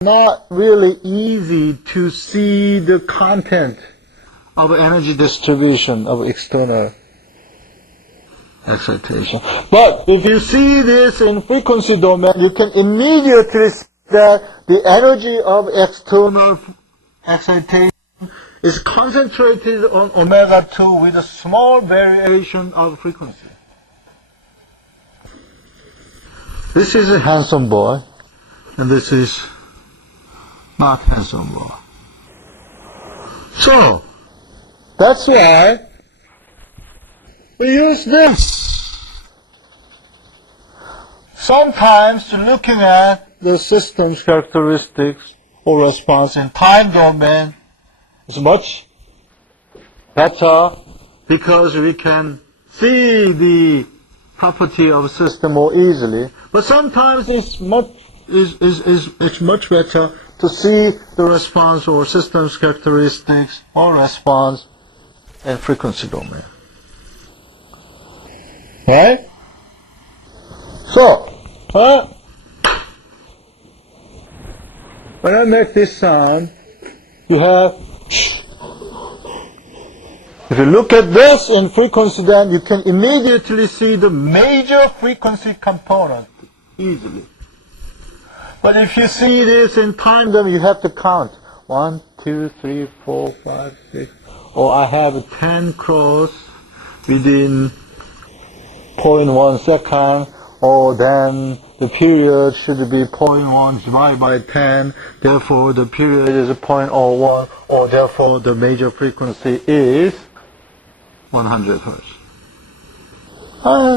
not really easy to see the content of energy distribution of external excitation. But if you see this in frequency domain, you can immediately see that the energy of external excitation is concentrated on omega 2 with a small variation of frequency. This is a handsome boy, and this is not handsome boy. So, that's why we use this. Sometimes looking at the system's characteristics or response in time domain is much better because we can see the property of a system more easily. But sometimes it's much better to see the response or system's characteristics or response in frequency domain. Right? So, when I make this sound, you have, if you look at this in frequency, then you can immediately see the major frequency component easily. But if you see this in time, then you have to count. 1, 2, 3, 4, 5, 6. Or I have 10 cross within 0.1 second. Or then the period should be 0.1 divided by 10. Therefore, the period is 0.01. Or therefore, the major frequency is 100 Hertz.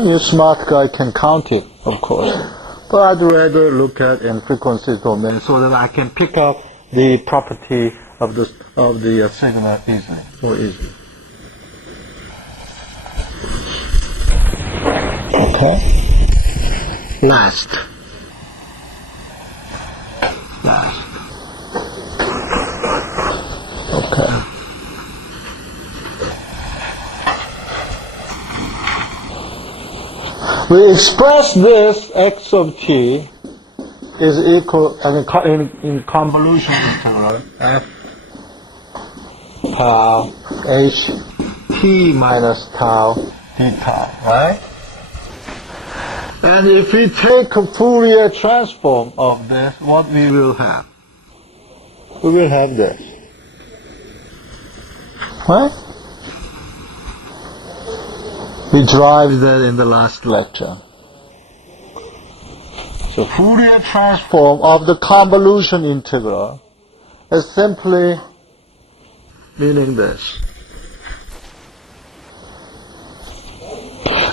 You smart guy can count it, of course. But I'd rather look at in frequency domain so that I can pick up the property of the signal easily, more easily. Okay. Last. Okay. We express this x of t is equal in convolution integral f tau h t minus tau d tau, right? And if we take a Fourier transform of this, what we will have? We will have this. Right? We derived that in the last lecture. So Fourier transform of the convolution integral is simply meaning this.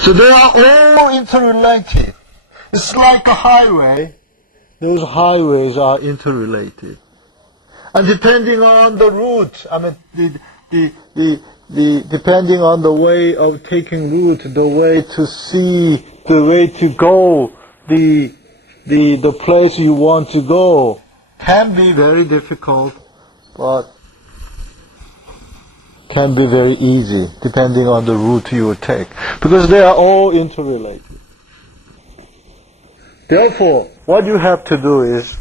So they are all interrelated. It's like a highway. Those highways are interrelated. And depending on the route, depending on the way of taking route, the way to see, the way to go, the place you want to go can be very difficult, but can be very easy, depending on the route you will take, because they are all interrelated. Therefore, what you have to do is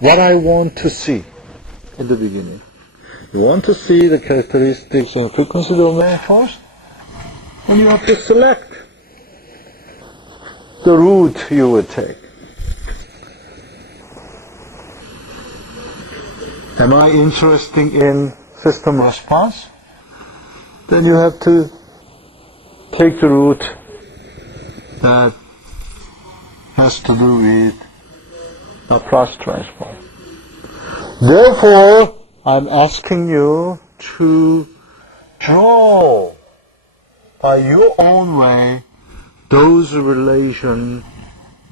what I want to see in the beginning. You want to see the characteristics in frequency domain first, and you have to select the route you will take. Am I interested in system response? Then you have to take the route that has to do with Laplace transform. Therefore, I'm asking you to draw by your own way those relations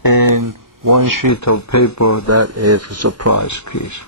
in one sheet of paper that is a surprise quiz.